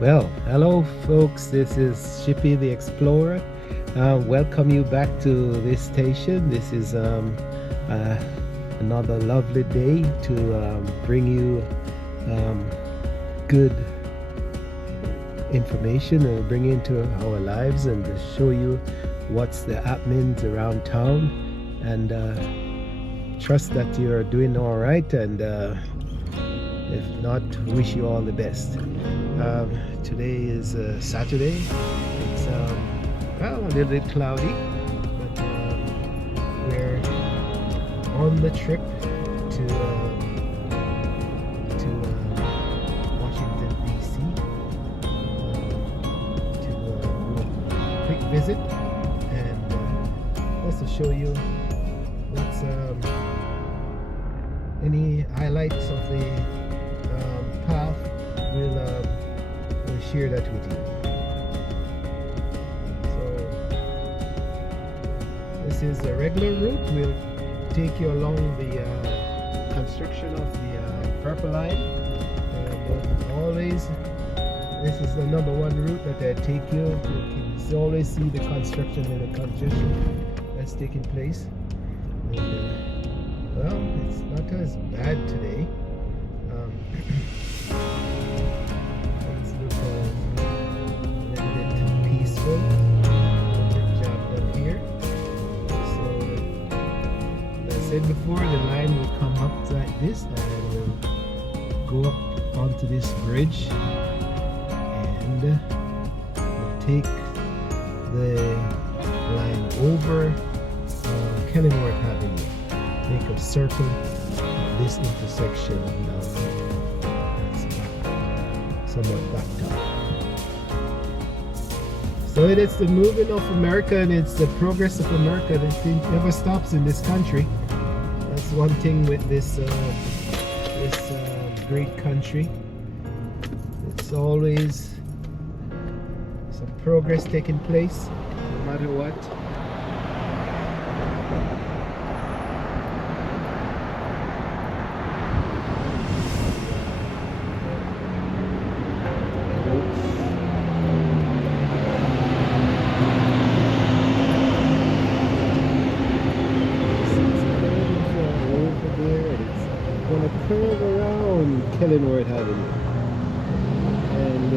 Well, hello folks, this is Shippy the Explorer. Welcome you back to this station. This is another lovely day to bring you good information and bring into our lives and to show you what's the happenings around town, and trust that you're doing all right, and if not, wish you all the best. Today is Saturday. It's well, a little bit cloudy, but we're on the trip to Washington D.C. To do a quick visit and also show you what's any highlights of the path. We'll share that with you. So this is a regular route. We'll take you along the construction of the Purple Line, and always this is the number one route that I take you. You can always see the construction and the congestion that's taking place. And, well, it's not as bad today. Things look a little bit peaceful. Good job done here. So, as I said before, the line will come up like this, and we'll go up onto this bridge, and we'll take the line over Kenilworth Avenue. Make a circle at this intersection. Somewhat backed up. So it is the movement of America, and it's the progress of America that never stops in this country. That's one thing with this great country. It's always some progress taking place, no matter what. Curve around Kenilworth Avenue, and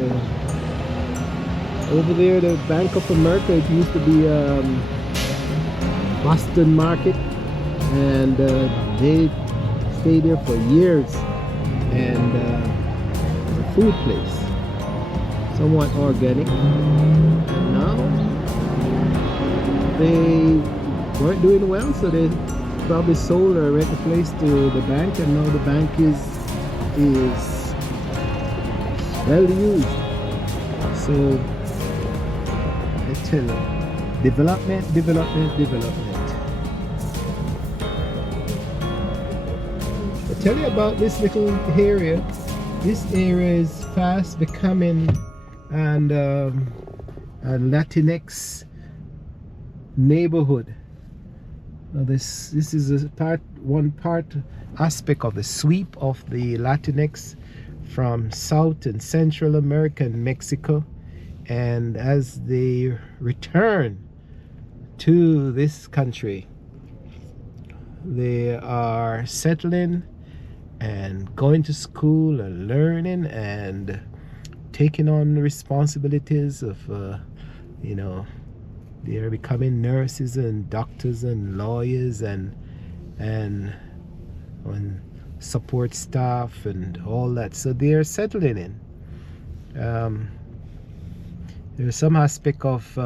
over there the Bank of America. It used to be Boston Market, and they stayed there for years, and a food place, somewhat organic. And now they weren't doing well, so they probably sold or rent the place to the bank, and now the bank is well used. So I tell you, development. I tell you about this little area. This area is fast becoming and a Latinx neighborhood. Now this is one aspect of the sweep of the Latinx from South and Central America and Mexico, and as they return to this country, they are settling and going to school and learning and taking on the responsibilities of they are becoming nurses and doctors and lawyers and support staff and all that. So they are settling in. There's some aspect of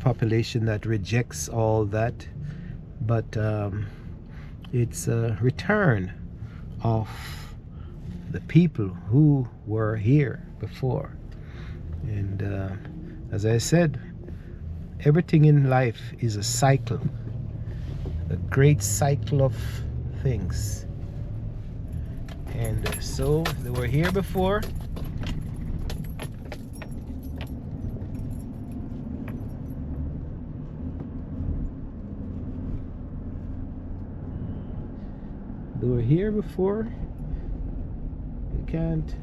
population that rejects all that, but it's a return of the people who were here before. And as I said, everything in life is a cycle, a great cycle of things. And so they were here before. They were here before. You can't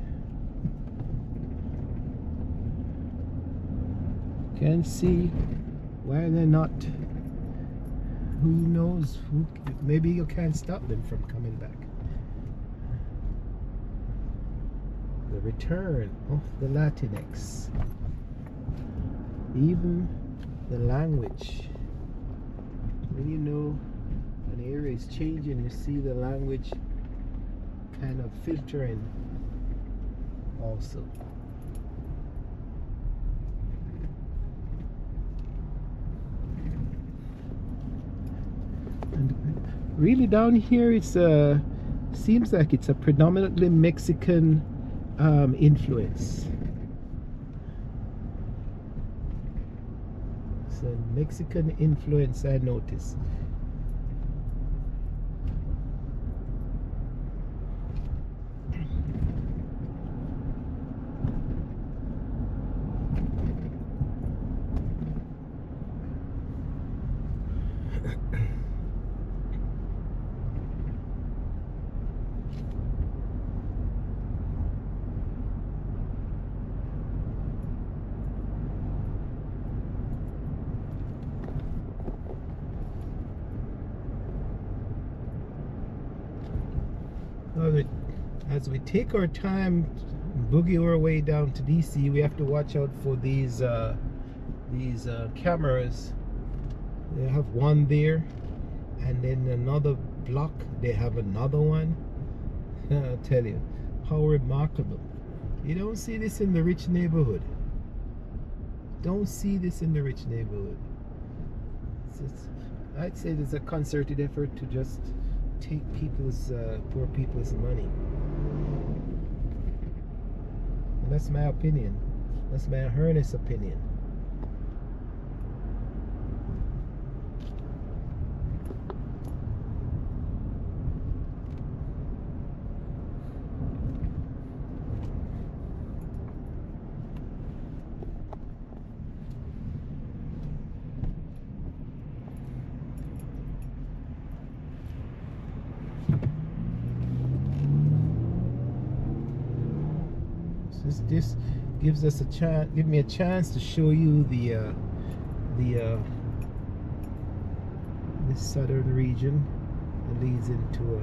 Can't see why they're not. Who knows? Maybe you can't stop them from coming back. The return of the Latinx. Even the language. When you know an area is changing, you see the language kind of filtering also. And really down here it's seems like it's a predominantly Mexican influence. It's a Mexican influence, I notice. As we take our time, boogie our way down to DC, we have to watch out for these cameras. They have one there, and then another block they have another one. I'll tell you, how remarkable. You don't see this in the rich neighborhood. Don't see this in the rich neighborhood. I'd say there's a concerted effort to just take people's poor people's money. And that's my opinion. That's my earnest opinion. This gives us a chance. Give me a chance to show you this southern region that leads into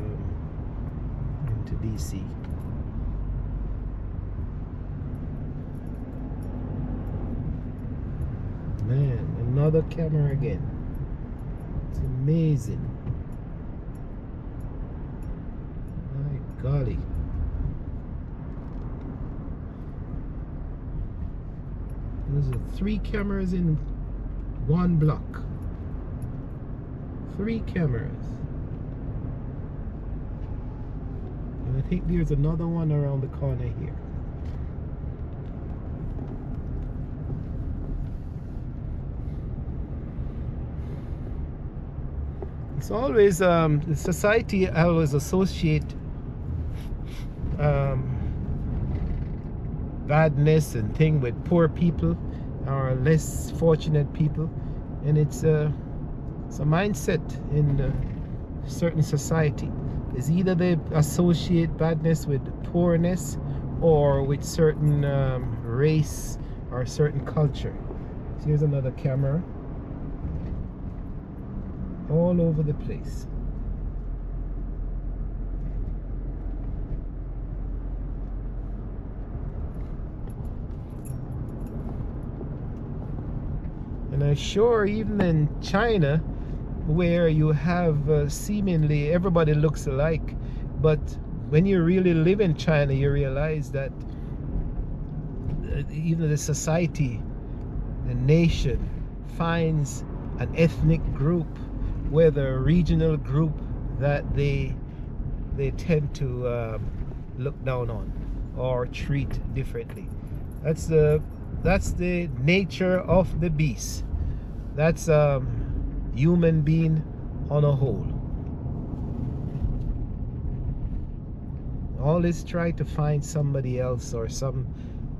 DC. Man, another camera again. It's amazing. My golly. There's 3 cameras in one block. 3 cameras. And I think there's another one around the corner here. It's always, the society always associate badness and thing with poor people or less fortunate people, and it's a mindset in a certain society. Is either they associate badness with poorness or with certain race or certain culture. So here's another camera all over the place. And I'm sure even in China, where you have seemingly everybody looks alike, but when you really live in China, you realize that even the society, the nation, finds an ethnic group, whether a regional group, that they tend to look down on or treat differently. That's the nature of the beast. That's human being on a whole. Always try to find somebody else or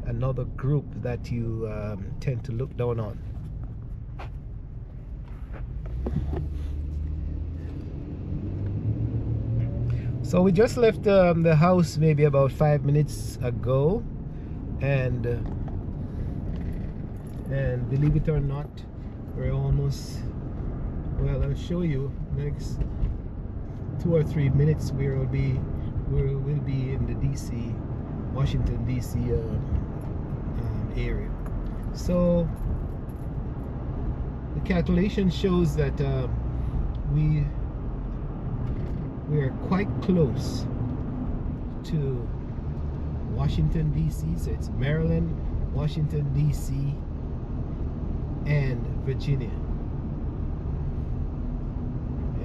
another group that you tend to look down on. So we just left the house maybe about 5 minutes ago, and And believe it or not, we're almost, well, I'll show you next 2 or 3 minutes. We'll be in the DC, Washington DC area. So the calculation shows that we are quite close to Washington DC. So it's Maryland, Washington DC, and Virginia,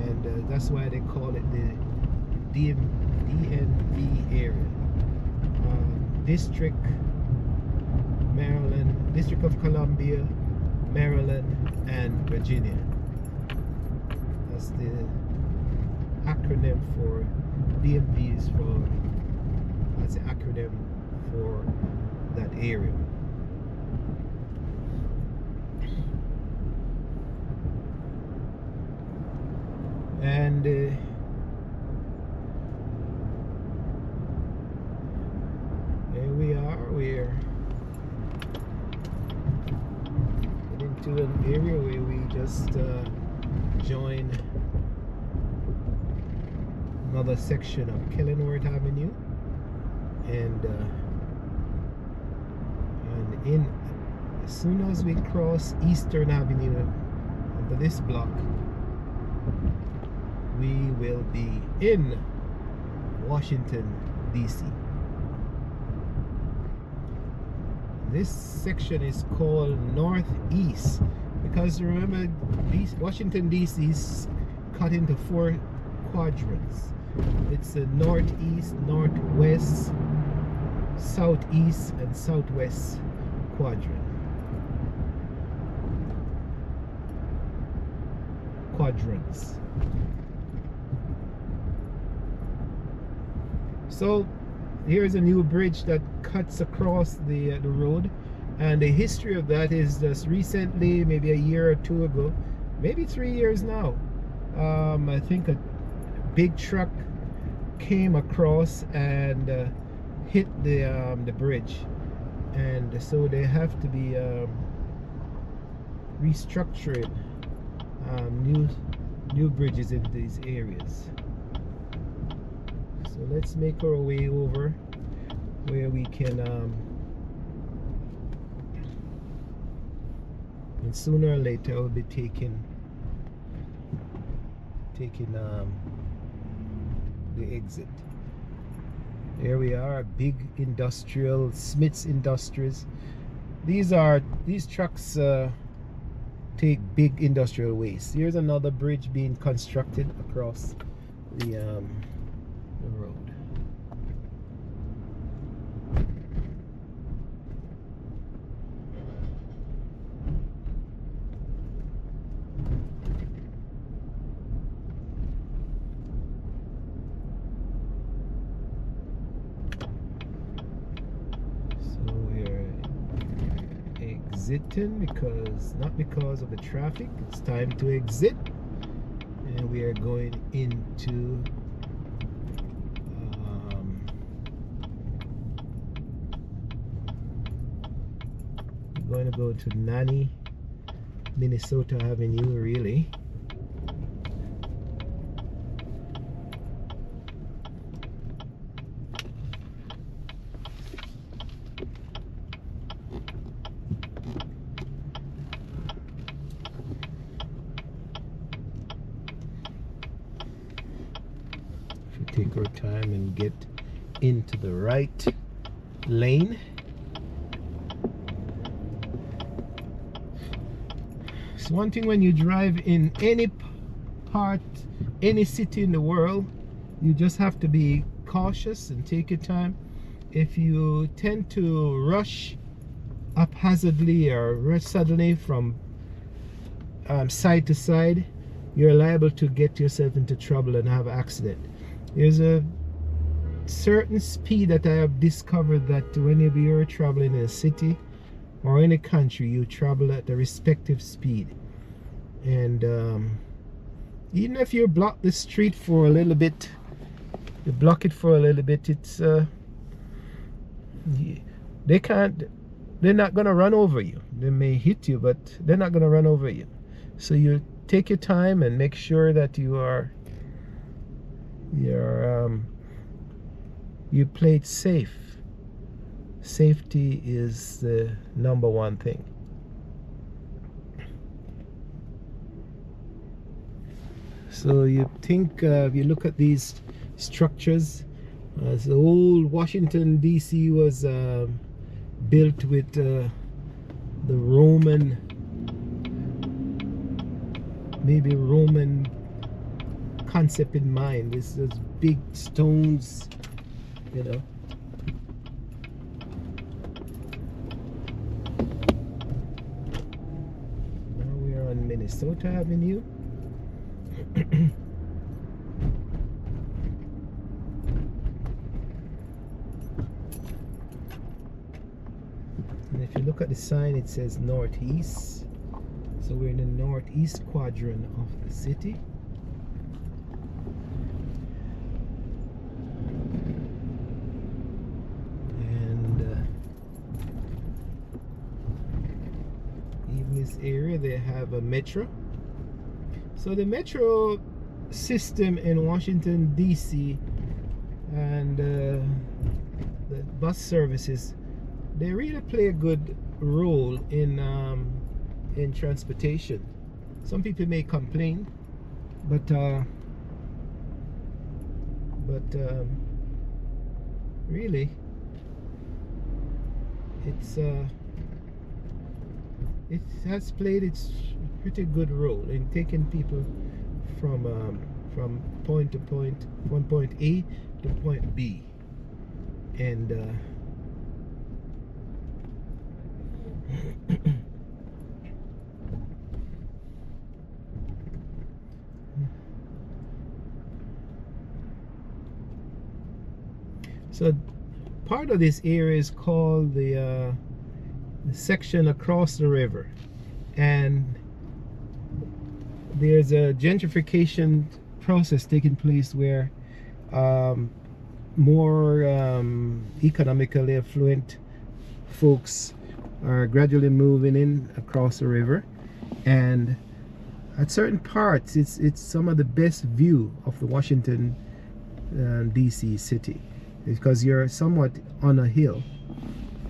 and that's why they call it the DMV area. District Maryland, District of Columbia, Maryland, and Virginia. That's the acronym for DMVs that's the acronym for that area. And here we are. We're into an area where we just joined another section of Kenilworth Avenue, and as soon as we cross Eastern Avenue under this block, we will be in Washington DC. This section is called Northeast because remember, Washington DC is cut into 4 quadrants. It's the northeast, northwest, southeast, and southwest quadrants. So here's a new bridge that cuts across the road, and the history of that is just recently, maybe a year or 2 ago, maybe 3 years now. I think a big truck came across and hit the bridge, and so they have to be restructuring new bridges in these areas. So let's make our way over where we can and sooner or later I'll be taking the exit. There we are, big industrial, Smith's Industries. These trucks take big industrial waste. Here's another bridge being constructed across the road. Exiting not because of the traffic. It's time to exit, and we are going into we're going to go to Nanny, Minnesota Avenue, really. Take our time and get into the right lane. It's one thing when you drive in any part, any city in the world, you just have to be cautious and take your time. If you tend to rush haphazardly or rush suddenly from side to side, you're liable to get yourself into trouble and have an accident. There's a certain speed that I have discovered that whenever you're traveling in a city or in a country, you travel at the respective speed. And even if you block the street for a little bit, it's they're not going to run over you. They may hit you, but they're not going to run over you. So you take your time and make sure that you play it safe. Safety is the number one thing. So you think, you look at these structures, as the old Washington DC was built with the Roman, maybe Roman concept in mind. It's those big stones, you know. Now we are on Minnesota Avenue. And if you look at the sign, it says northeast. So we're in the northeast quadrant of the city. And in this area, they have a metro. So the metro system in Washington DC and the bus services, they really play a good role in transportation. Some people may complain, but really, it has played its pretty good role in taking people from point to point, from point A to point B, and so part of this area is called the section across the river, and there's a gentrification process taking place where more economically affluent folks are gradually moving in across the river, and at certain parts it's some of the best view of the Washington DC city, because you're somewhat on a hill,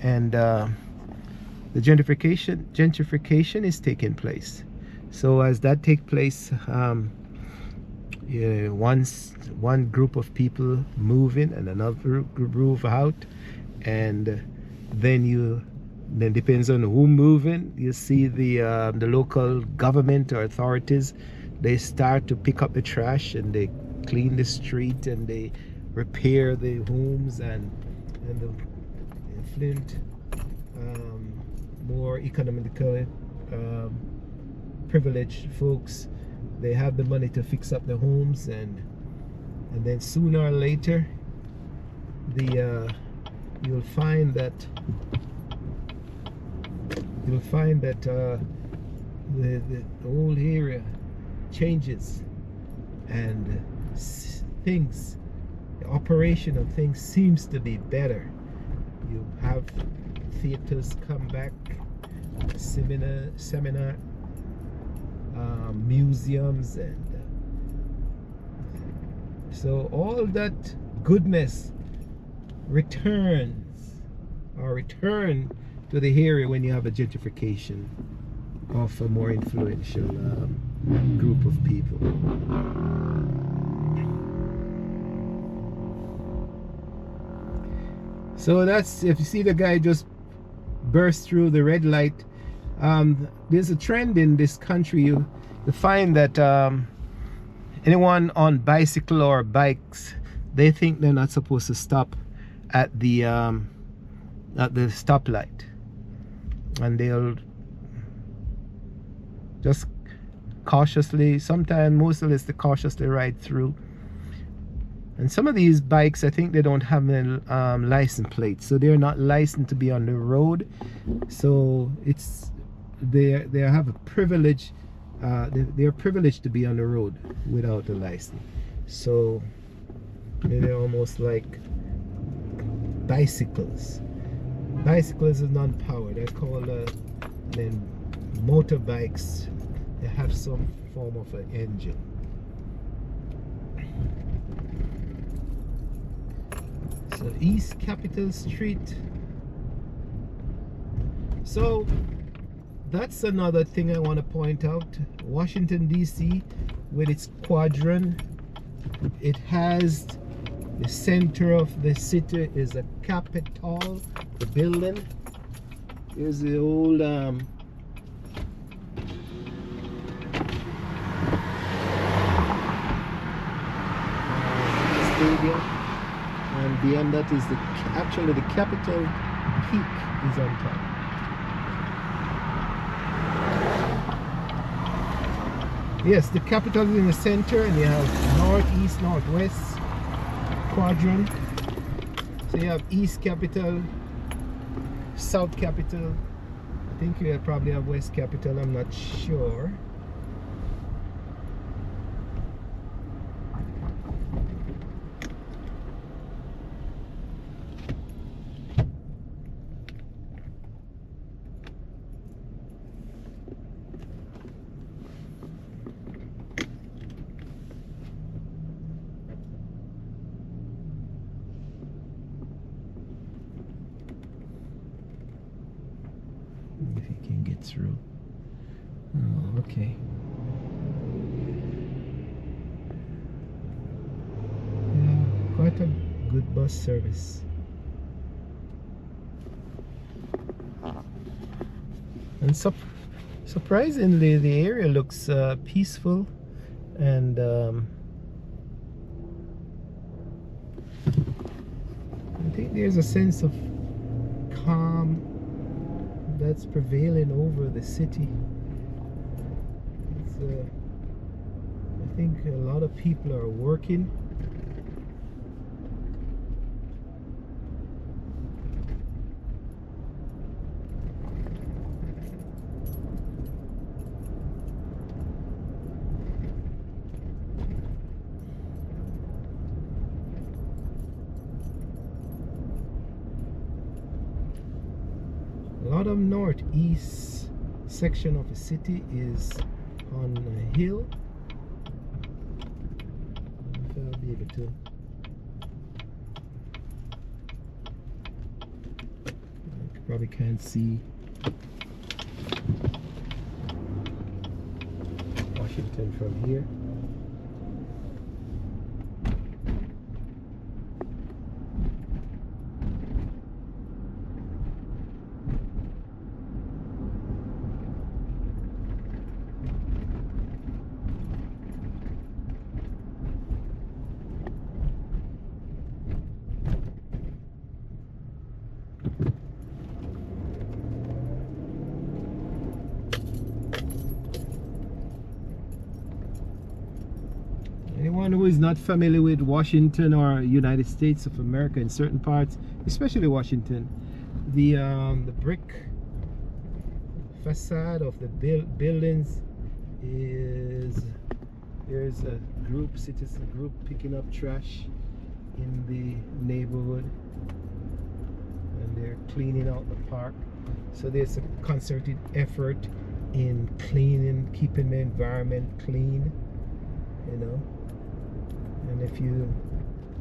and the gentrification is taking place. So as that takes place, once one group of people move in and another group move out, and then depends on who move in, you see the local government or authorities, they start to pick up the trash and they clean the street and they repair the homes, and the affluent, more economically privileged folks, they have the money to fix up the homes, and then sooner or later you'll find that the whole area changes, and the operation of things seems to be better. You have theaters come back, seminar museums, and so all that goodness return to the area when you have a gentrification of a more influential group of people. So that's, if you see the guy just burst through the red light, there's a trend in this country. You find that anyone on bicycle or bikes, they think they're not supposed to stop at the stoplight, and they'll just cautiously, sometimes most of it's the cautiously ride through. And some of these bikes, I think they don't have a license plate, so they're not licensed to be on the road. So they have a privilege. They're privileged to be on the road without a license. So they're almost like bicycles. bicycles are non-powered. They're called then motorbikes. They have some form of an engine. So East Capitol Street. So that's another thing I want to point out. Washington DC, with its quadrant, it has the center of the city is a Capitol, the building. Here's the old stadium, and beyond that is actually the Capitol Peak is on top. Yes, the Capitol is in the center, and you have north, east, northwest quadrant. So you have East Capitol, South Capitol. I think you probably have West Capitol, I'm not sure. If you can get through. Oh, okay. Yeah, quite a good bus service. And surprisingly, the area looks peaceful, and I think there's a sense of calm that's prevailing over the city. It's, I think a lot of people are working. A lot of northeast section of the city is on a hill. I don't know if I'll be able to. I probably can't see Washington from here. Anyone who is not familiar with Washington or United States of America in certain parts, especially Washington, the brick facade of the buildings is, there's a group, citizen group picking up trash in the neighborhood, and they're cleaning out the park. So there's a concerted effort in cleaning, keeping the environment clean, you know. And if you,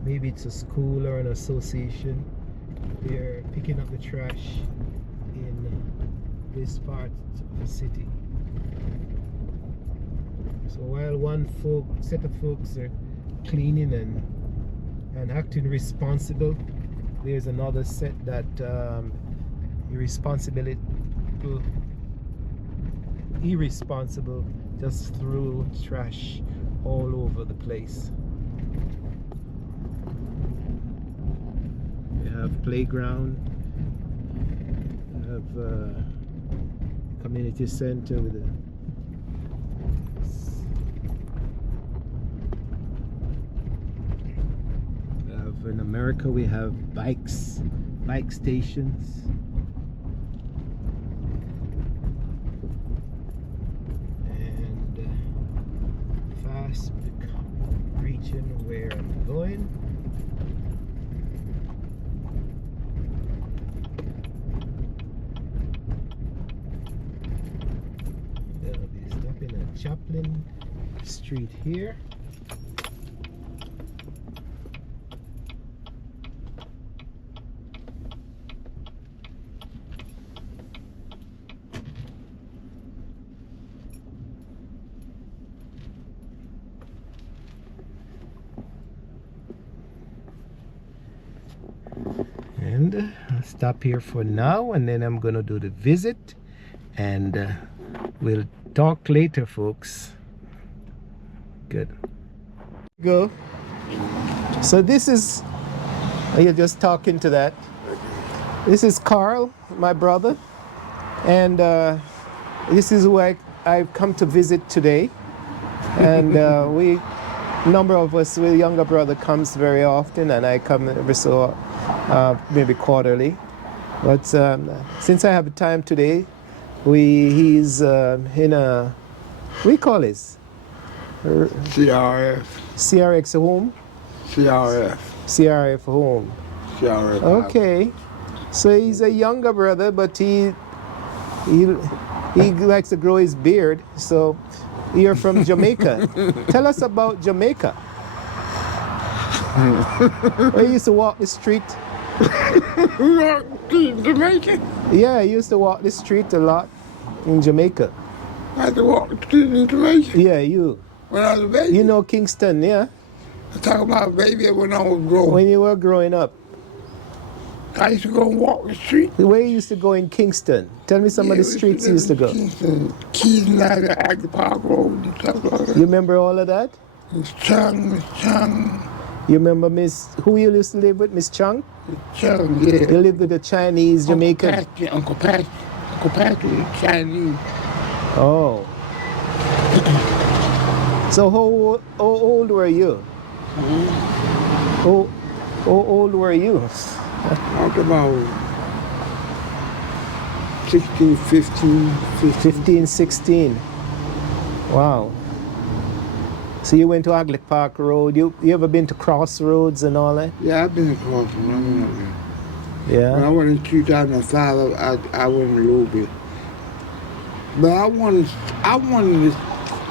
maybe it's a school or an association, they're picking up the trash in this part of the city. So while one set of folks are cleaning and acting responsible, there's another set that irresponsible, just threw trash all over the place. We have playground, we have community center with a in America we have bike stations, and fast reaching where I'm going. Chaplin Street here. And I'll stop here for now, and then I'm gonna do the visit, and we'll talk later, folks. Good. Go. So this is, you're just talking to that. This is Carl, my brother, and this is who I've come to visit today. And number of us, the younger brother comes very often, and I come every so maybe quarterly. But since I have time today, he's in a, we call this? CRF. CRX home? CRF. CRF home. CRF. Okay. So he's a younger brother, but he likes to grow his beard. So you're from Jamaica. Tell us about Jamaica. I used to walk the street. Jamaica? Yeah, I used to walk the street a lot in Jamaica. I had to walk the street in Jamaica? Yeah, you. When I was a baby? You know Kingston, yeah? I talk about baby when I was growing. When you were growing up. I used to go and walk the street. Where you used to go in Kingston? Tell me some of the streets you used to go. Kingston, Keys Ladder, Aggie Park Road, and stuff like that. You remember all of that? Miss Chung. You remember who you used to live with, Miss Chung? Miss Chung, yeah. You lived with a Chinese Jamaican? Uncle Patrick, Chinese. Oh. So how old were you? How old were you? I was about 16, 15. 15, 16. Wow. So you went to Aglet Park Road. You ever been to Crossroads and all that? Yeah, I've been to Crossroads. Yeah. When I went in 2005, I went a little bit. But I wanted to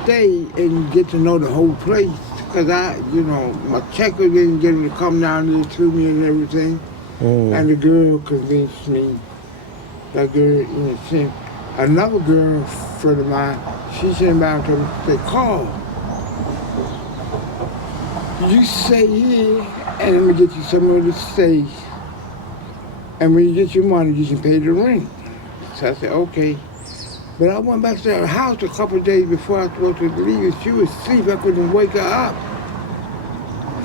stay and get to know the whole place. Because my checker didn't get him to come down there to me and everything. And the girl convinced me. That girl, another girl friend of mine, she sent back to me, said, Carl, you stay here and I'm going to get you somewhere to stay. And when you get your money, you can pay the rent. So I said, okay. But I went back to her house a couple of days before I was supposed to leave, and she was asleep. I couldn't wake her up.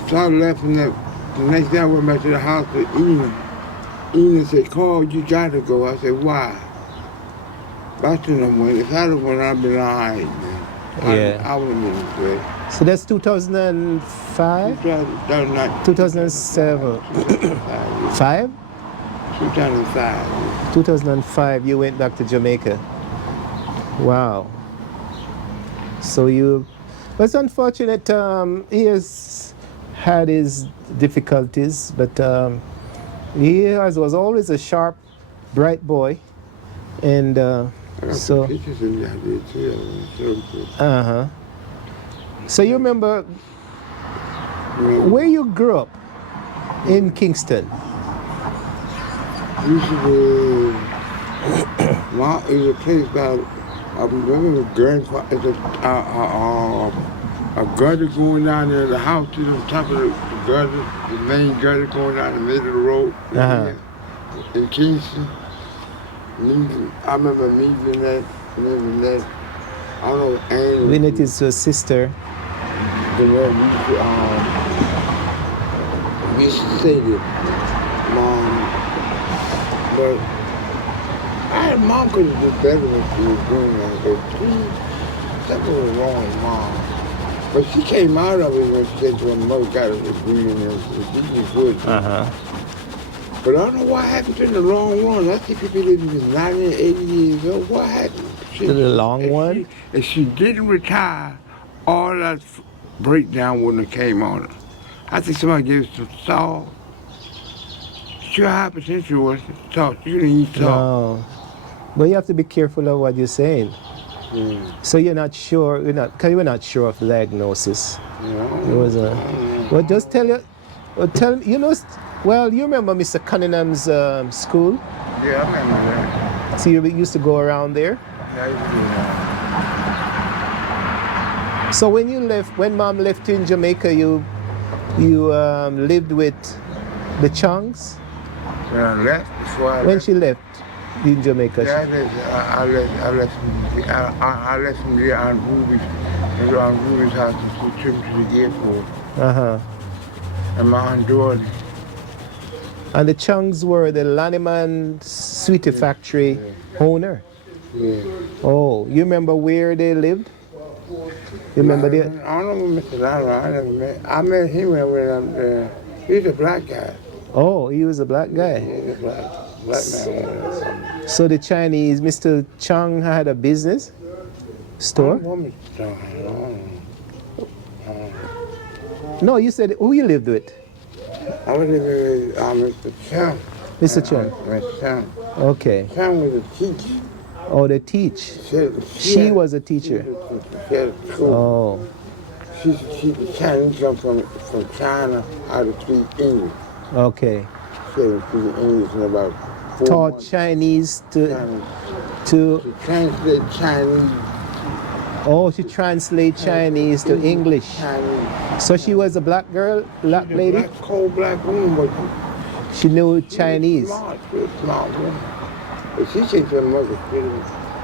So I left, and the next day I went back to the house with Ina. Ina said, Carl, you got to go. I said, why? But I shouldn't have went. If I'd have went, I'd been all right, man. I would have been great. So that's 2005? 2007. 5? 2005. 2005, you went back to Jamaica. Wow. So it's unfortunate he has had his difficulties, but he was always a sharp, bright boy. And so... pictures of me out there too. Uh-huh. So you remember where you grew up in Kingston? Used to be... it was a place called... I remember a gutter going down there, the house is on top of the gutter, the main gutter going down the middle of the road in Kingston. I remember meeting that, I don't know, Anne. Lynette is her sister. We used to say that, Mom, but Mom could have done better when she was doing that. But something was wrong with Mom. But she came out of it when she said when Mother got her degree and everything. She was good. But I don't know what happened to the long run. I think people living in 90, 80 years old. What happened? To the long one? If she didn't retire, all that breakdown wouldn't have came on her. I think somebody gave her some salt. Sure, hypertension was salt. You didn't eat salt. No. But you have to be careful of what you're saying. So you're not sure, because you were not sure of the diagnosis. It was a. Well, just tell you, tell me, well, you remember Mr. Cunningham's school? Yeah, I remember that. So you used to go around there. Yeah, I used to do that. So when Mom left you in Jamaica, you lived with the Chongs? When I left, before I When left, she left in Jamaica? yeah, I left from there on Ruby's. I was on Ruby's house and she took me to the airport. Uh-huh. And my Aunt Dorothy. And the Chongs were the Lannyman Sweetie Factory owner? Yeah. Oh, you remember where they lived? You remember I don't know Mr. Lionel. I met him when he's a black guy. Oh, he was a black guy. He's a black man. So the Chinese, Mr. Chong had a business store? No, you said who you lived with? I was living with Mr. Chung. Mr. Chung. Mr. Chung. Okay. Chung was a teacher. Oh, they teach. She was a teacher. She had a school. Oh. She Chinese come from China, how to speak English. Okay. She had to speak English in about 4 Taught months. Chinese to Translate Chinese. Oh, she translate Chinese to English. Chinese. So she was a black girl, black lady? Cold black woman, but She knew Chinese. Smart woman. But she said to her mother,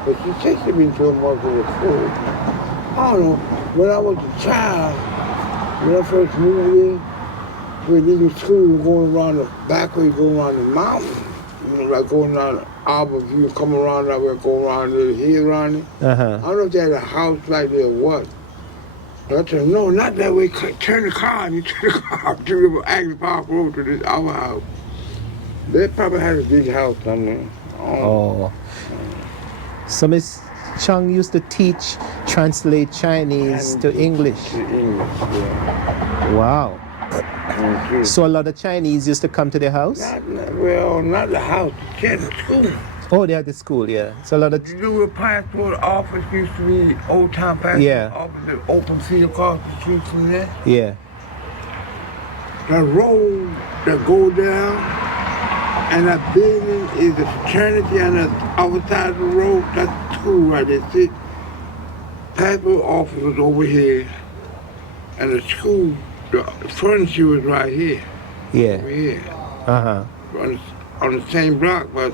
but she tasted me to her mother before. I don't know, when I was a child, when I first moved here, we were leaving school and going around the back way, going around the mountain. Like going around the Arbor View, come around that way, go around the hill around it. Uh-huh. I don't know if they had a house like that or what. But I told them, no, not that way. Turn the car. You turn the car to Aggie Park Road to this our house. They probably had a big house down there. Oh. So Miss Chung used to teach, translate Chinese to English. To English, yeah. Wow. Mm-hmm. So a lot of Chinese used to come to the house? Not the house. She had the school. Oh, they had the school, yeah. So a lot of... You know where passport office used to be, Old Town Passport Yeah. Office, the open field across the street from there? Yeah. The road that go down, and that building is the fraternity on the other side of the road. That's the school right there. See, passport office was over here, and the school, the furniture was right here. Yeah. Over here. Uh-huh. On the same block, but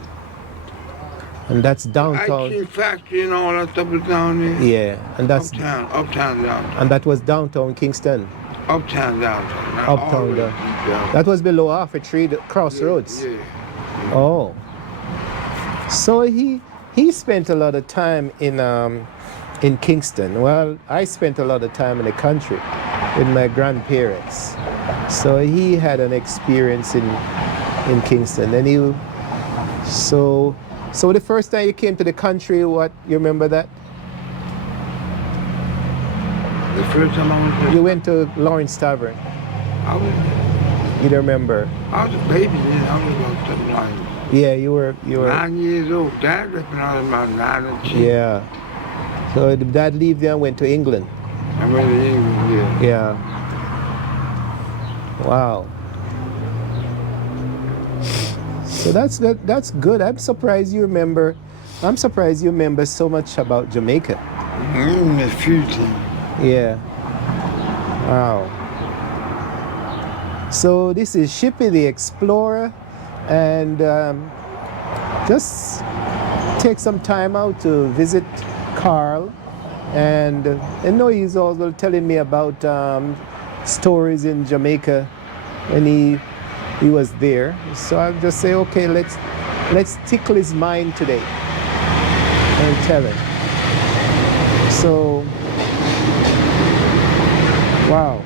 And that's ice downtown. cream factory and all that stuff was down there. Yeah. And that's... Uptown, downtown. And that was downtown Kingston. Uptown, downtown. Not Uptown, all the way down. deep down. That was below Halfway Tree, the crossroads. Yeah. Oh. So he spent a lot of time in Kingston. Well, I spent a lot of time in the country with my grandparents. So he had an experience in Kingston. And so the first time you came to the country, what, you remember that? The first time I was You went to Lawrence Tavern. You don't remember? I was a baby then. I was about 7, Yeah, you were 9 years old. Dad left when I was about 9 or 10. Yeah. So the dad left there and went to England. I went to England, yeah. Yeah. Wow. So that's good. I'm surprised you remember so much about Jamaica. A few things. Yeah. Wow. So this is Shippy the Explorer, and just take some time out to visit Carl, and I know he's also telling me about stories in Jamaica when he was there. So I'll just say, okay, let's tickle his mind today and tell him. So, wow.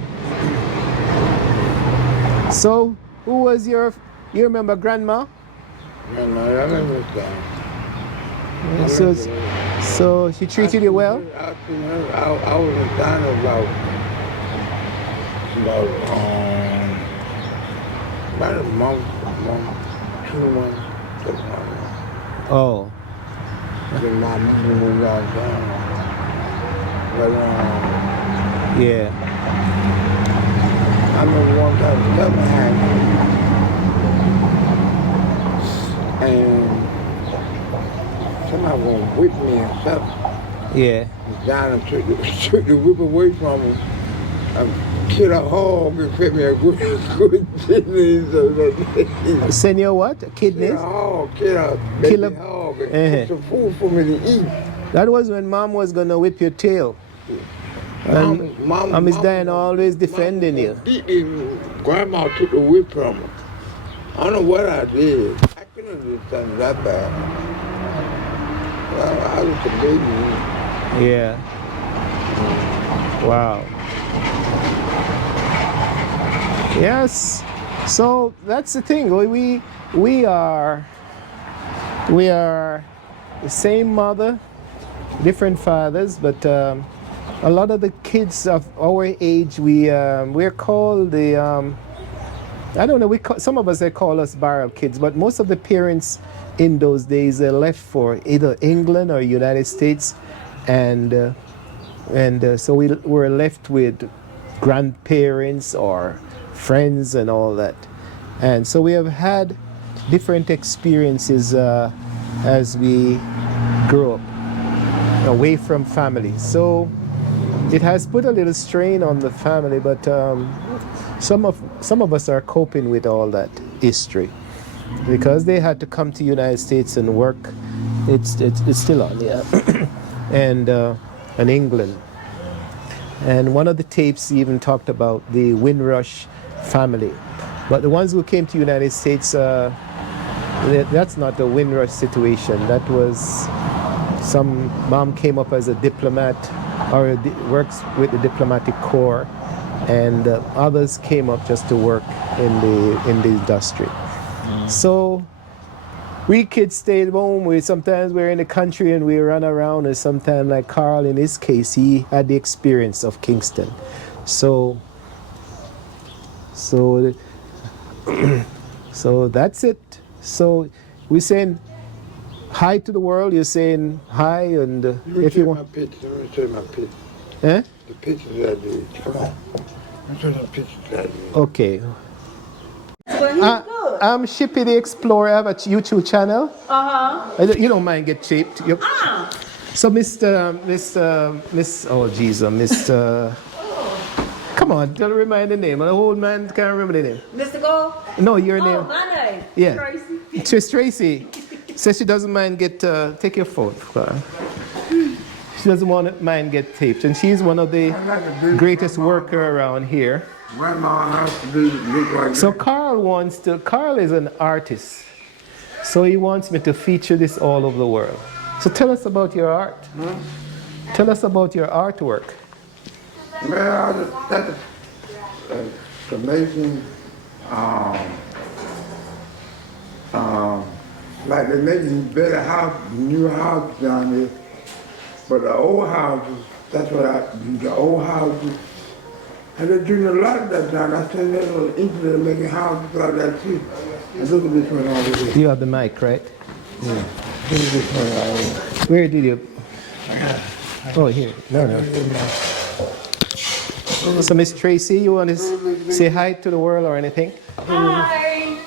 So, who was you remember Grandma? Yeah, no, I remember that. So she treated you well? I was in Ghana about a month, 2 months, something like that. Oh. Then my mother moved out of Ghana. But Yeah. I remember one time something happened, and somebody gonna whip me or something. Yeah. Down and took the whip away from him. I killed a hog and fed me a good kidneys. So that Send you what? kill a Kidneys? hog, kill a Kill baby a- hog, and Uh-huh. put some food for me to eat. That was when mom was gonna whip your tail. And Miss Diana always defending you. Beat me. Grandma took the whip from her. I don't know what I did. I couldn't have done something that bad. Well, I was a baby. Yeah. Wow. Yes. So that's the thing. We are the same mother, different fathers, but a lot of the kids of our age, we're called the I don't know. Some of us they call us barrel kids, but most of the parents in those days they left for either England or United States, and so we were left with grandparents or friends and all that, and so we have had different experiences as we grow up away from family. So it has put a little strain on the family, but some of us are coping with all that history because they had to come to United States and work. It's still on, yeah, and England. And one of the tapes even talked about the Windrush family, but the ones who came to United States, that's not the Windrush situation. That was some mom came up as a diplomat or works with the diplomatic corps, and others came up just to work in the industry. So we kids stayed home. Sometimes we're in the country and we run around, and sometimes, like Carl in his case, he had the experience of Kingston. So that's it. So we're saying hi to the world. You're saying hi, and if you want. My picture, let me show you my picture. Eh? The pictures I did. Come on. Let me show you the pictures I did. Okay. But he's good. I'm Shippy the Explorer. I have a YouTube channel. You don't mind get shaped. So Mr. Come on, don't remind the name. The old man can't remember the name. Mr. Gold? No, your Oh, name. my name. Yeah. Tracy. Trish Tracy says she doesn't mind take your phone. She doesn't mind get taped, and she's one of the greatest worker around here. Grandma has to look like So that. Carl is an artist, so he wants me to feature this all over the world. So tell us about your art. Tell us about your artwork. Man, that's amazing. Like they're making better house, new houses down there. But the old houses, the old houses, and they're doing a lot of that down. I seen that on the internet making houses like that too. And look at this one over there. You have the mic, right? Yeah. Look at this one over there. Where did you? Oh, here. No. So Miss Tracy, you want to say hi to the world or anything? Hi.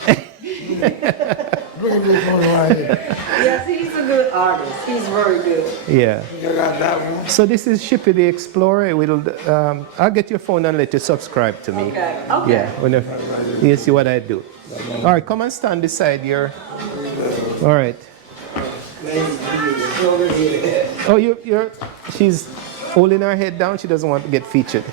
Look at this one right here. Yes, he's a good artist. He's very good. Yeah. You got that one? So this is Shippy the Explorer. I'll get your phone and let you subscribe to me. Okay. Yeah. Whenever you see what I do. All right, come and stand beside your. All right. Oh, she's holding her head down. She doesn't want to get featured.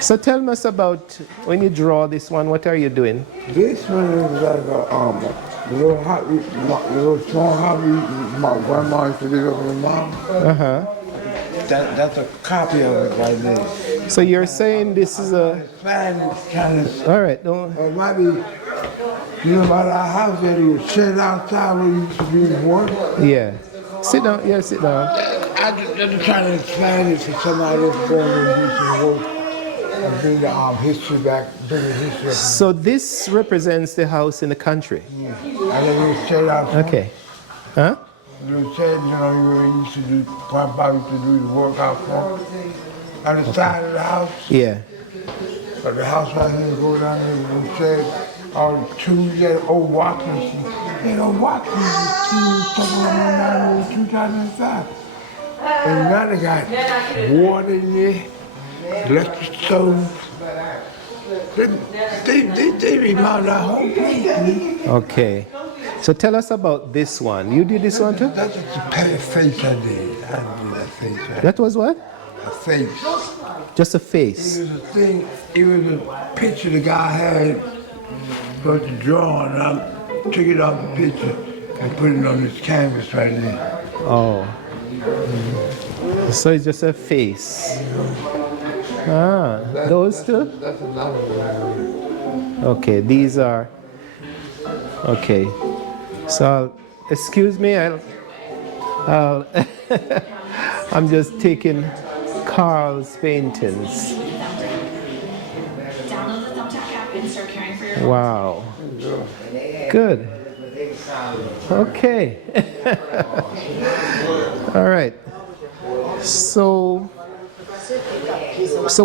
So tell us about when you draw this one. What are you doing? This one is like a little hot, little small hobby my grandma used to live up in the mountain. That's a copy of it right there. So you're saying this is a. Fan kind of. All right. No. Or it might be, about our house that was shed outside where you used to be born. Yeah. Sit down. Yeah, sit down. I'm just trying to explain it to somebody that's going to do some work and bring the history back, bring the history up. So this represents the house in the country. And then it was shed outside. Okay. Huh? hospital said, you know, you used to do, Bobby used to do the workout for him. On the side of the house, Yeah. but the house right here, go down there, and said, all the tools, that old watches, that old watches, the 2005. And now they got water in there, electric stove. They remodeled our whole place. Okay. So tell us about this one. You did this one too? That's just a face I did. I did that face right. That was what? A face. Just a It face. was a thing, it was a picture the guy had, supposed to draw, and I took it off the picture and put it on this canvas right there. Oh. So it's just a face. Ah, those two? That's another one. Okay, these are. Okay. So, excuse me, I'll I'm just taking Carl's paintings. Download the Thumbtack app and start caring for your Wow. Good. Okay. All right. So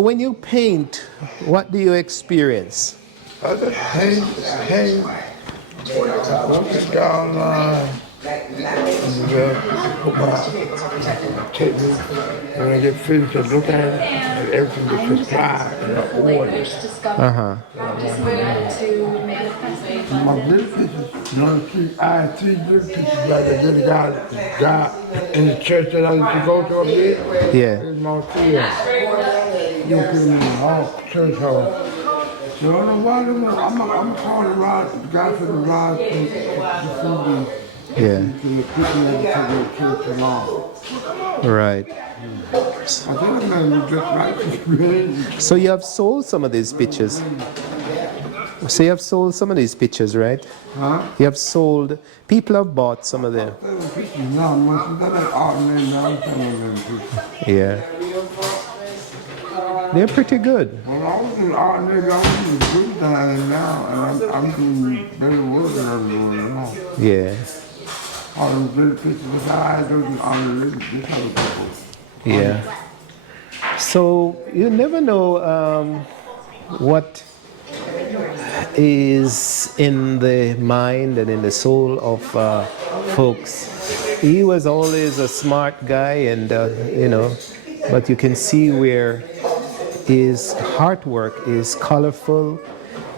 when you paint, what do you experience? I just hang, look at down, put my tape, when I get finished, I look at it, and everything gets prescribed in the order. Uh-huh. My little pictures, you know, I had 3 little pictures like I did a guy in the church that I used to go to up there. Yeah. There's my 3 of them. You put them in the hall, church hall. So I don't know why I'm calling Rod, the guy for the Rod to Yeah. the people that take the church along. Right. I think I'm gonna do just right. Really. So you have sold some of these pictures. So you have sold some of these pictures, right? Huh? You have sold. People have bought some of them. No, once that art name now, some of them pictures. Yeah. They're pretty good. Well, I was in art nigga, I was in the good down now, and I'm doing better work than I'm doing now. Yeah. All those little pictures, that's how I do it on the little, this how the people. Yeah. So you never know what is in the mind and in the soul of folks. He was always a smart guy, and you know, but you can see where his artwork is colorful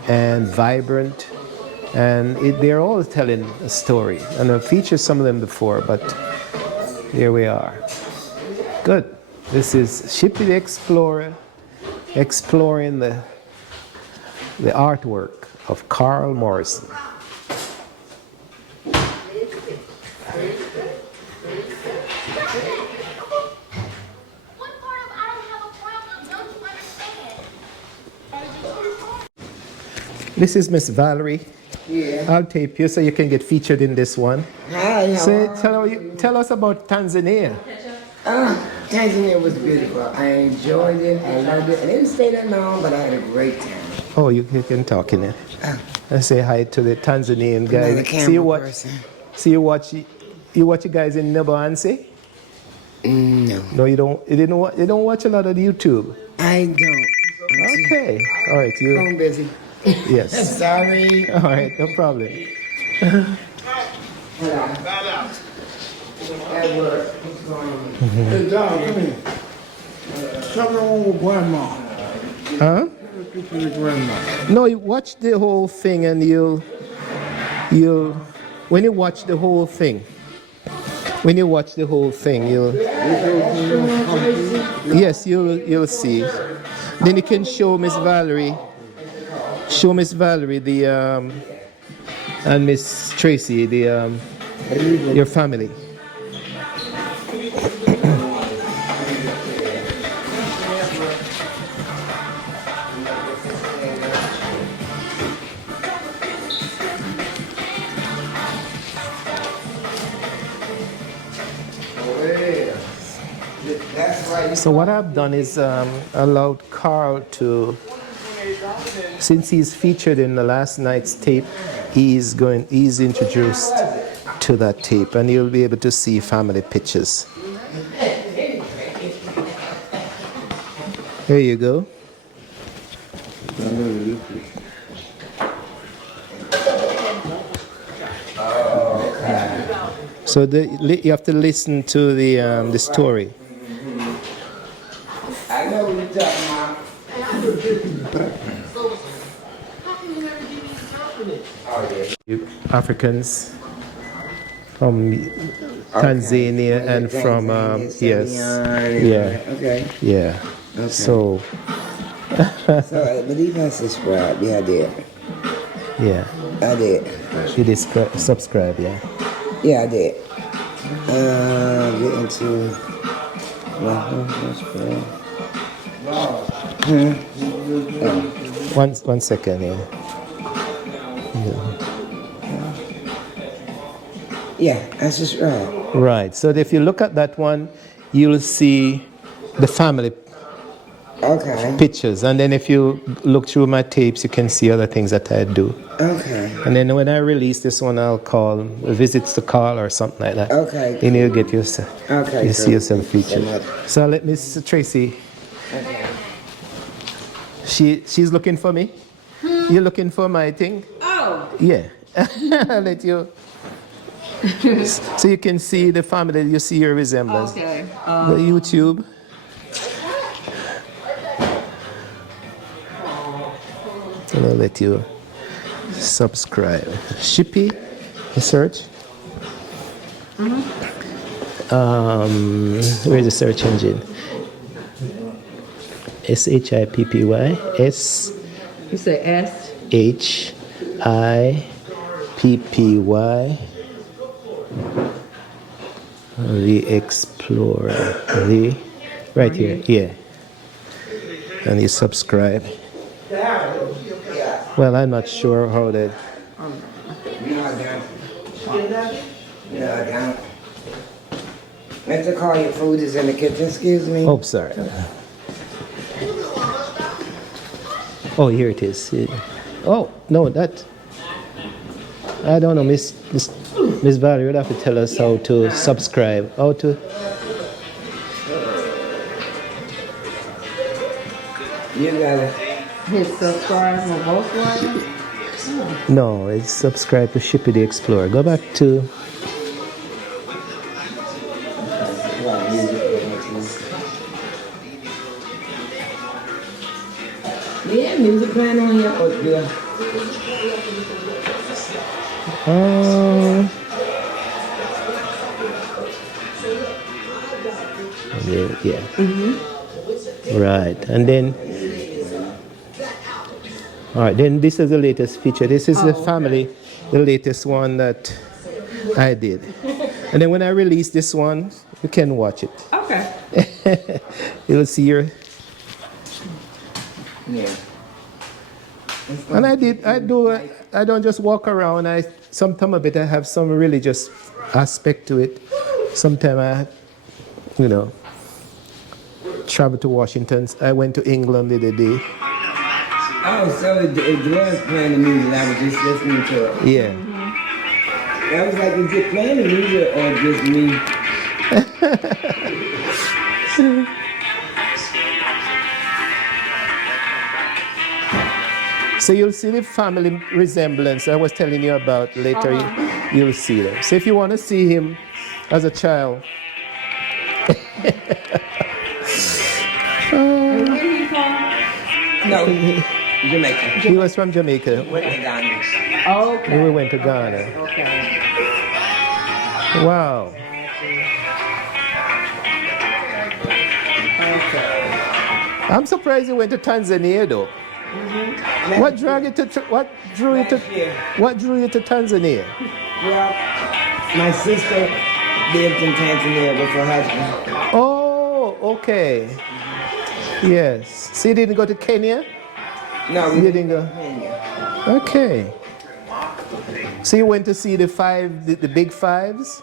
and vibrant, and they're all telling a story. And I've featured some of them before, but here we are. Good. This is Shippy the Explorer exploring the artwork of Carl Morrison. This is Miss Valerie. Yeah. I'll tape you so you can get featured in this one. Hi, So tell us about Tanzania. Tanzania was beautiful. I enjoyed it. I loved it. I didn't stay that long, but I had a great time. Oh, you can talk in it. I say hi to the Tanzanian guys. Another camera person. You watch you guys in Nebanse? No, No, you don't. You don't watch a lot of YouTube. I don't. Okay. All right. I'm busy. Yes. Sorry. All right. No problem. At work. What's going on? Hey, Dog, come here. Something wrong with grandma. Huh? Picture of grandma. No, you watch the whole thing, and you'll when you watch the whole thing. When you watch the whole thing, you'll see. Then you can show Miss Valerie the and Miss Tracy the your family. So what I've done is allowed Carl to, since he's featured in the last night's tape, he's introduced to that tape, and you'll be able to see family pictures. Here you go. So you have to listen to the story. I know what you're talking about. Africans from Tanzania and from yes, yeah, Okay. yeah. Okay. So So I believe I subscribed. Yeah, I did. yeah, I did. you did subscribe, yeah. Yeah, I did. Get into. One second, yeah. Yeah, I subscribed. Right. So if you look at that one, you'll see the family Okay. pictures, and then if you look through my tapes, you can see other things that I do. Okay. And then when I release this one, I'll call visits to call or something like that. Okay. And you'll get yourself. Okay, You so- see yourself featured. so much. So let Miss Tracy. Okay. She's looking for me. You're looking for my thing. Oh, Yeah. I'll let you. So you can see the family. You see your resemblance. okay. The YouTube. And I'll let you subscribe. Shippy, the search. Where's the search engine? SHIPPY S You say S? HIPPY. The Explorer. The right here. Yeah. And you subscribe. Well, I'm not sure how that. No, I don't. No, I don't. Mr. Call, your food is in the kitchen, excuse me. Oh, sorry. Oh, here it is. Oh, no, that. I don't know, Miss Valerie, you'd have to tell us how to subscribe. How to. You gotta. Hit subscribe on both ones? No, it's subscribe to Shippy the Explorer. Go back to. Yeah, music playing on here. Oh, yeah. Yeah. Right, and then. All right, then this is the latest feature. This is the family, the latest one that I did. And then when I release this one, you can watch it. Okay. You'll see your. Yeah. And I don't just walk around. Sometimes a bit I have some religious aspect to it. Sometimes I, travel to Washington. I went to England the other day. Oh, so it was playing the music. I was just listening to it. Yeah. I was like, is it playing the music or just me? So you'll see the family resemblance I was telling you about later. You'll see them. So if you want to see him as a child. No, Jamaica. He was from Jamaica. Went to Ghana. Okay. We went to Ghana. Okay. Wow. I'm surprised you went to Tanzania though. What drew you to Tanzania? Well, my sister lived in Tanzania with her husband. Oh, okay. Yes. So you didn't go to Kenya? No, we You didn't go. Kenya. Okay. So you went to see the big fives?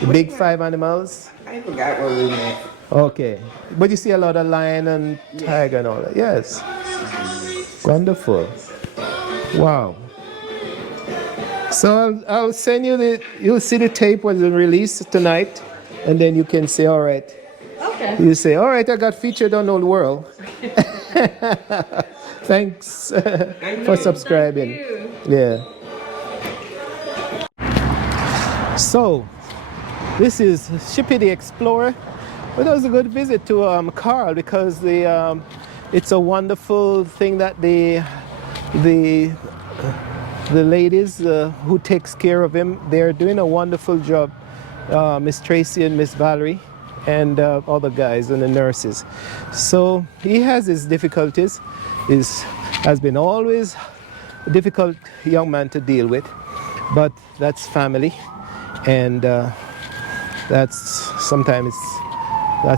The big five animals? I forgot where we went. Okay. But you see a lot of lion and tiger and all that. Yes. Wonderful. Wow. So I'll send you you'll see the tape was released tonight, and then you can say, all right. Okay. You say, all right, I got featured on Old World. Thanks for subscribing. Yeah. So, this is Shippy the Explorer. But it was a good visit to Carl because it's a wonderful thing that the ladies who takes care of him, they're doing a wonderful job. Miss Tracy and Miss Valerie and all the guys and the nurses. So he has his difficulties. Has been always a difficult young man to deal with, but that's family, and that's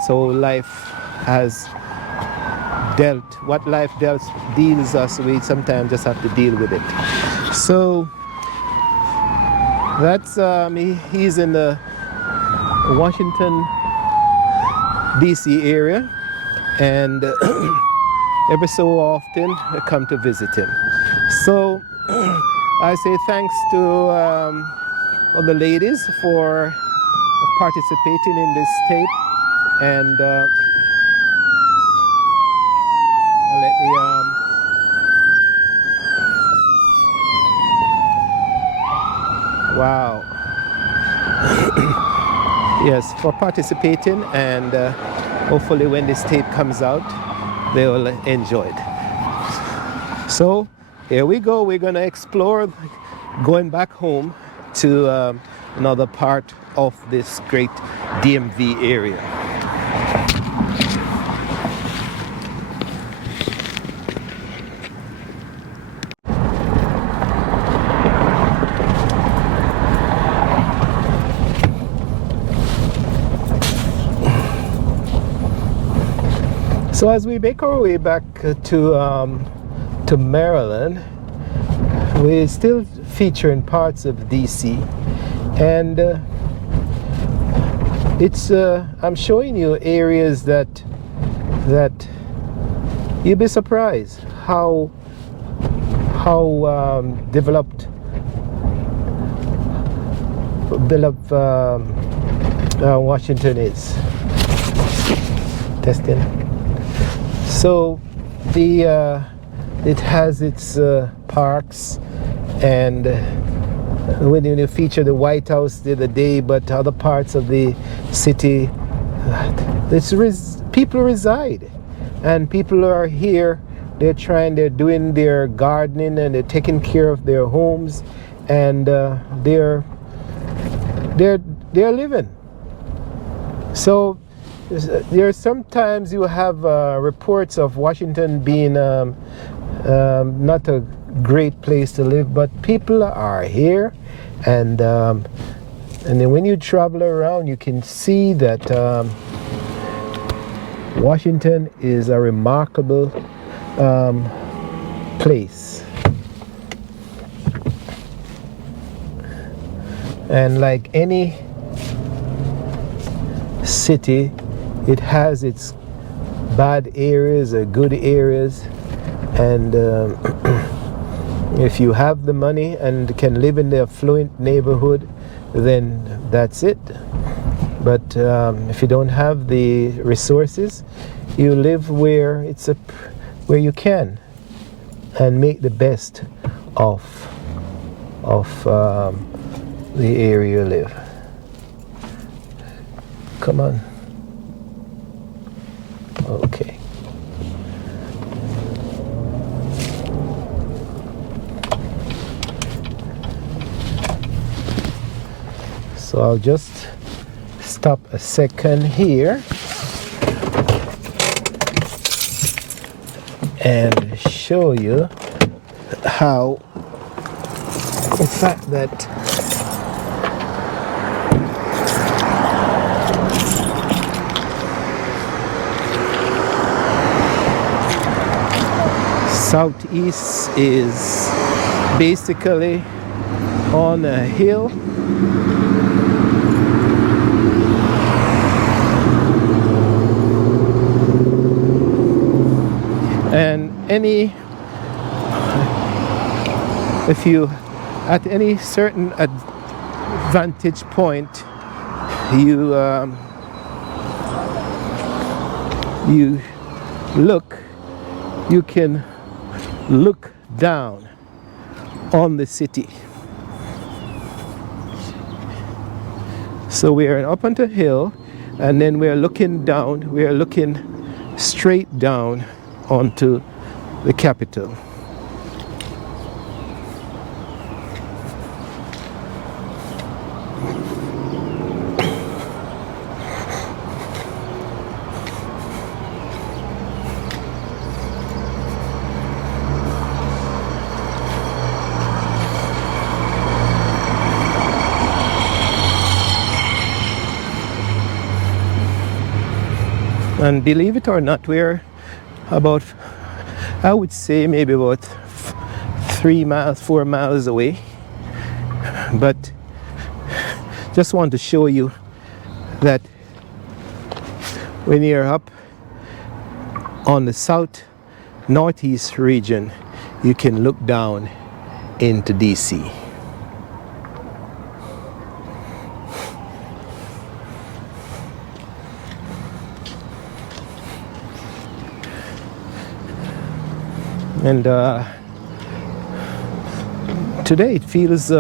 how life has dealt. What life deals us, we sometimes just have to deal with it. So that's he's in the Washington DC area, and every so often I come to visit him. So I say thanks to all the ladies for participating in this tape, and let me wow. Yes, for participating, and hopefully when this tape comes out, they will enjoy it. So here we go. We're going to explore going back home to another part of this great DMV area. So as we make our way back to Maryland, we're still featuring parts of DC, and I'm showing you areas that you'll be surprised how developed Washington is. Testing. So it has its parks, and when you feature the White House the other day, but other parts of the city, people reside, and people are here. They're doing their gardening, and they're taking care of their homes, and they're living. So there are sometimes you have reports of Washington being not a great place to live, but people are here, and then when you travel around, you can see that Washington is a remarkable place. And like any city, it has its bad areas or good areas, and if you have the money and can live in the affluent neighborhood, then that's it. But if you don't have the resources, you live where you can, and make the best of the area you live. Come on. Okay. So I'll just stop a second here and show you how the fact that Southeast is basically on a hill, and if you at any certain vantage point, you you can look down on the city. So we are up on the hill, and then we are looking down, we are looking straight down onto the Capitol. And believe it or not, we're about, I would say maybe about 3 miles, 4 miles away. But just want to show you that when you're up on the south northeast region, you can look down into DC. And today it feels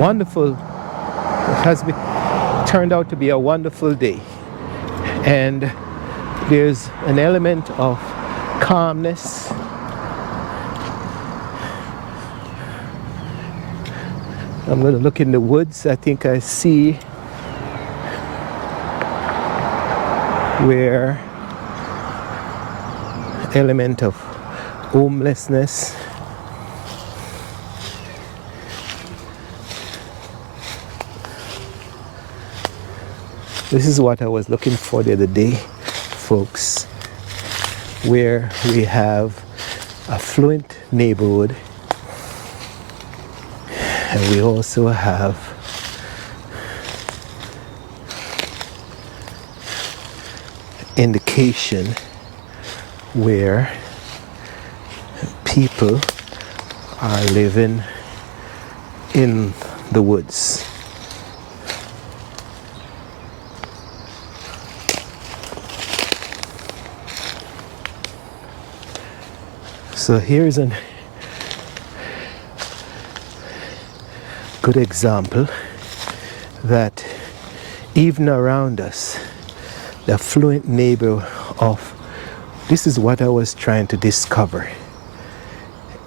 wonderful. It has turned out to be a wonderful day. And there's an element of calmness. I'm going to look in the woods. I think I see where element of homelessness. This is what I was looking for the other day, folks, where we have a affluent neighborhood, and we also have indication where people are living in the woods. So here's a good example that even around us, the affluent neighbor of, this is what I was trying to discover.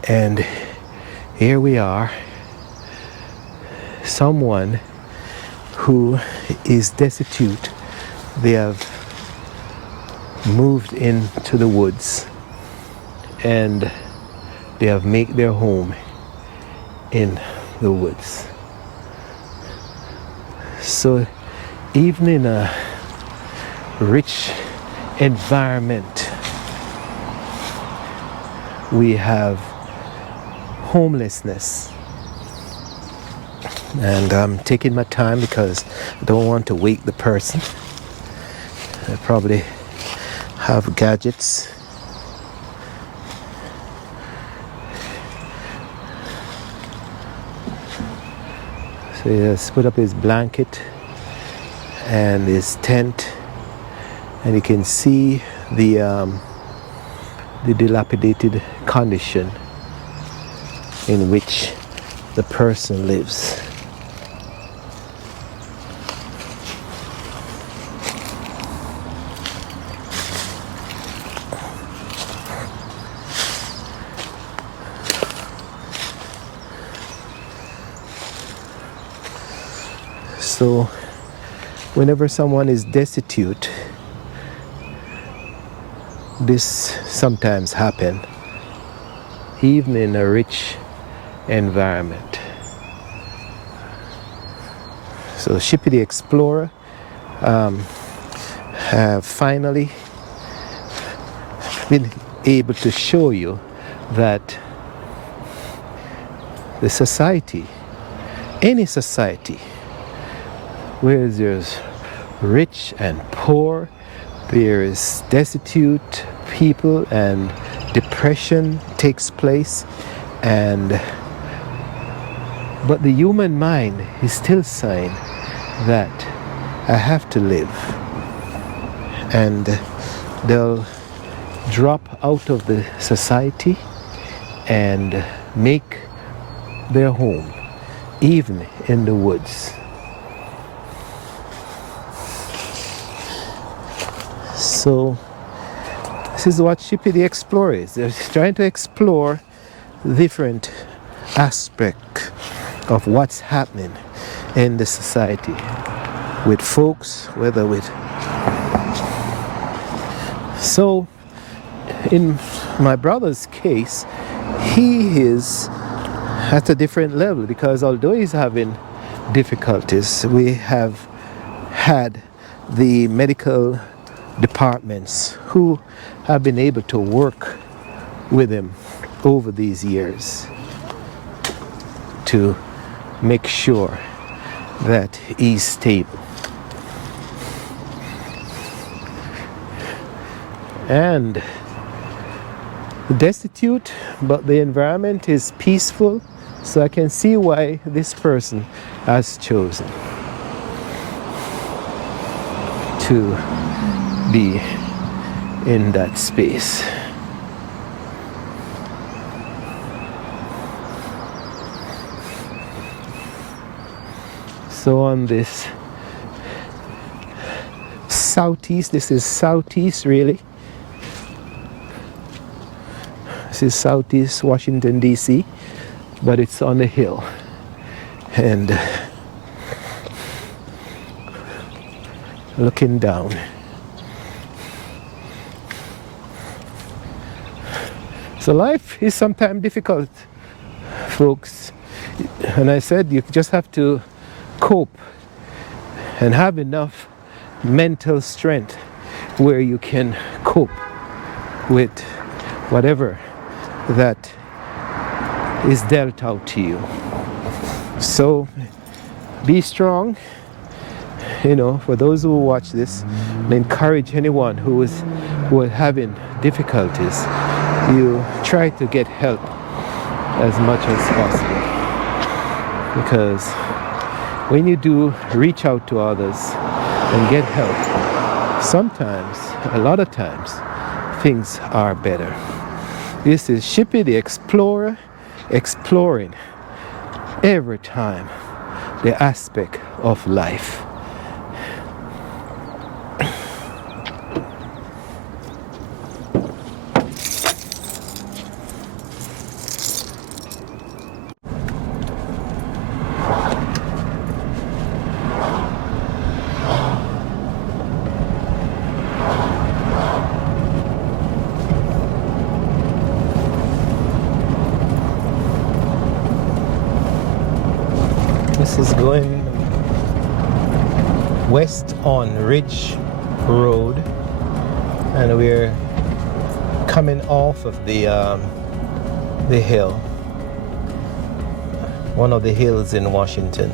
And here we are, someone who is destitute. They have moved into the woods and they have made their home in the woods. So even in a rich environment, we have homelessness. And I'm taking my time because I don't want to wake the person. They probably have gadgets. So he has put up his blanket and his tent, and you can see the dilapidated condition in which the person lives. So whenever someone is destitute, this sometimes happens, even in a rich environment. So Shippy the Explorer have finally been able to show you that the society, any society, where there's rich and poor, there is destitute people, and depression takes place, and But the human mind is still saying that I have to live. And they'll drop out of the society and make their home, even in the woods. So this is what Shippy the Explorer is. They're trying to explore different aspects of what's happening in the society with folks, whether with... So in my brother's case, he is at a different level, because although he's having difficulties, we have had the medical departments who have been able to work with him over these years to make sure that he's stable. And destitute, but the environment is peaceful, so I can see why this person has chosen to be in that space. So on this southeast, this is southeast really. This is southeast Washington, D.C., but it's on a hill. And looking down. So life is sometimes difficult, folks. And I said you just have to cope and have enough mental strength where you can cope with whatever that is dealt out to you. So be strong. You know, for those who watch this, I encourage anyone who is having difficulties, you try to get help as much as possible, because when you do reach out to others and get help, sometimes, a lot of times, things are better. This is Shippy the Explorer, exploring every time the aspect of life. This is going west on Ridge Road, and we're coming off of the hill, one of the hills in Washington.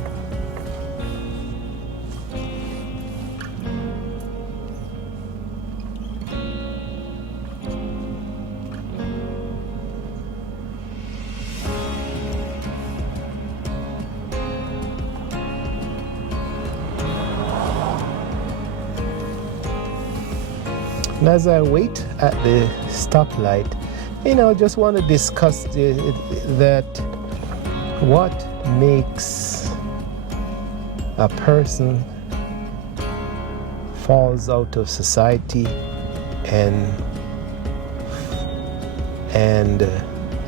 And as I wait at the stoplight, just want to discuss that what makes a person falls out of society and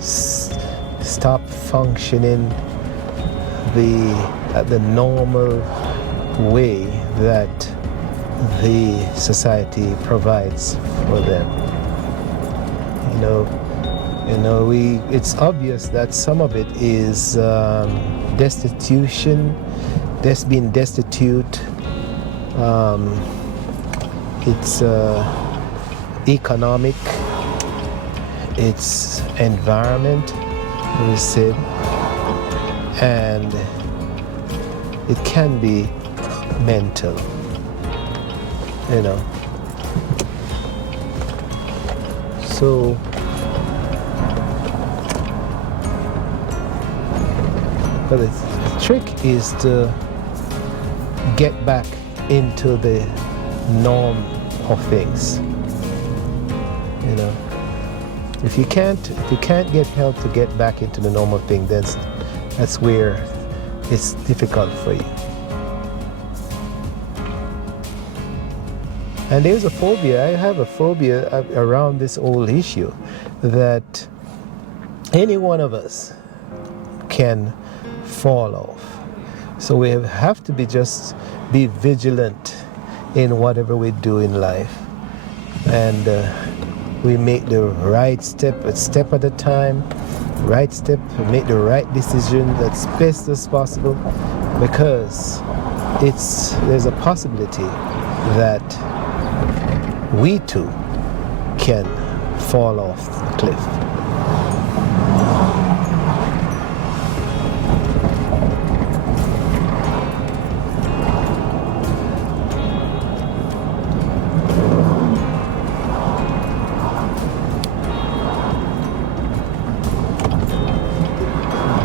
stop functioning the normal way that the society provides for them. It's obvious that some of it is destitution, being destitute. It's economic, it's environment, we said, and it can be mental. But the trick is to get back into the norm of things. You know, if you can't get help to get back into the normal thing, that's where it's difficult for you. And there's a phobia. I have a phobia around this whole issue that any one of us can fall off. So we have to be vigilant in whatever we do in life. And we make the right step, a step at a time, right step, we make the right decision that's best as possible, because there's a possibility that we too can fall off the cliff.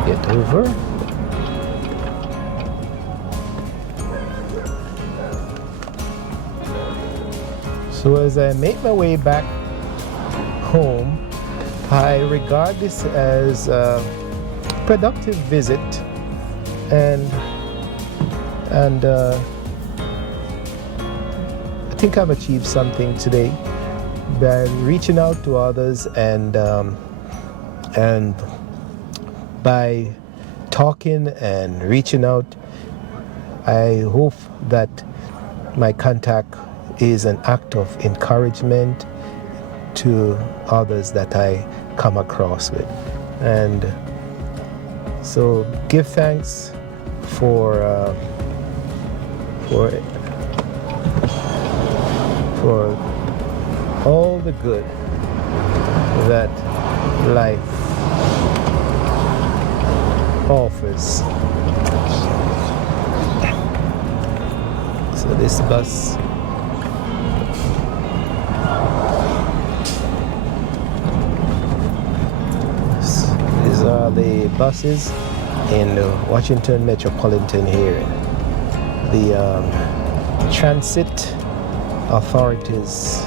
Get over. So as I make my way back home, I regard this as a productive visit, and I think I've achieved something today by reaching out to others and by talking and reaching out. I hope that my contact is an act of encouragement to others that I come across with. And so give thanks for all the good that life offers. So this bus these are the buses in the Washington metropolitan area. The transit authorities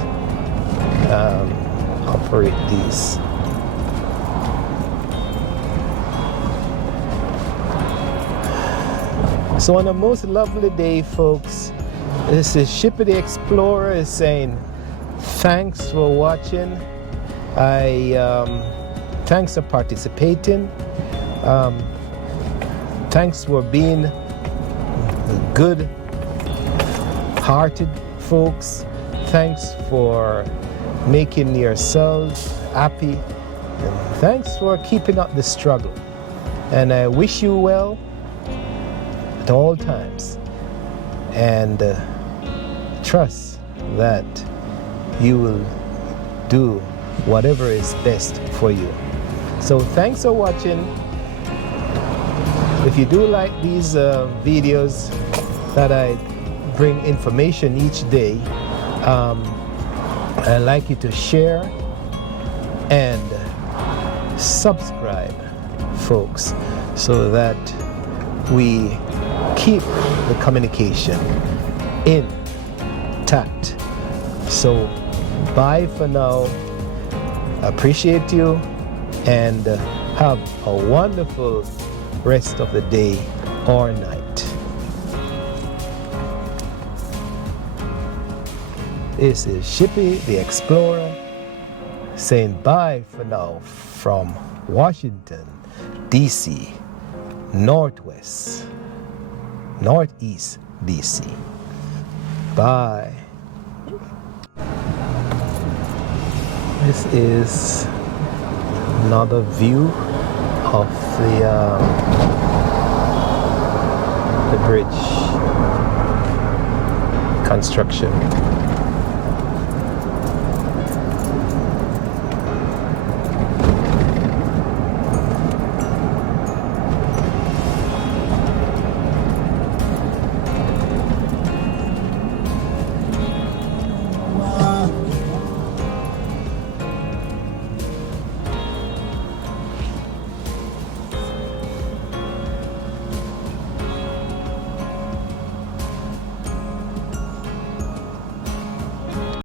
operate these. So on a most lovely day, folks, this is Shippy the Explorer is saying thanks for watching. Thanks for participating. Thanks for being good-hearted folks. Thanks for making yourselves happy. And thanks for keeping up the struggle. And I wish you well at all times. And trust that you will do whatever is best for you. So thanks for watching. If you do like these videos that I bring information each day, I'd like you to share and subscribe, folks, so that we keep the communication intact. So bye for now. Appreciate you, and have a wonderful rest of the day or night. This is Shippy the Explorer saying bye for now from Washington, D.C., Northwest, Northeast D.C. Bye. This is another view of the bridge construction.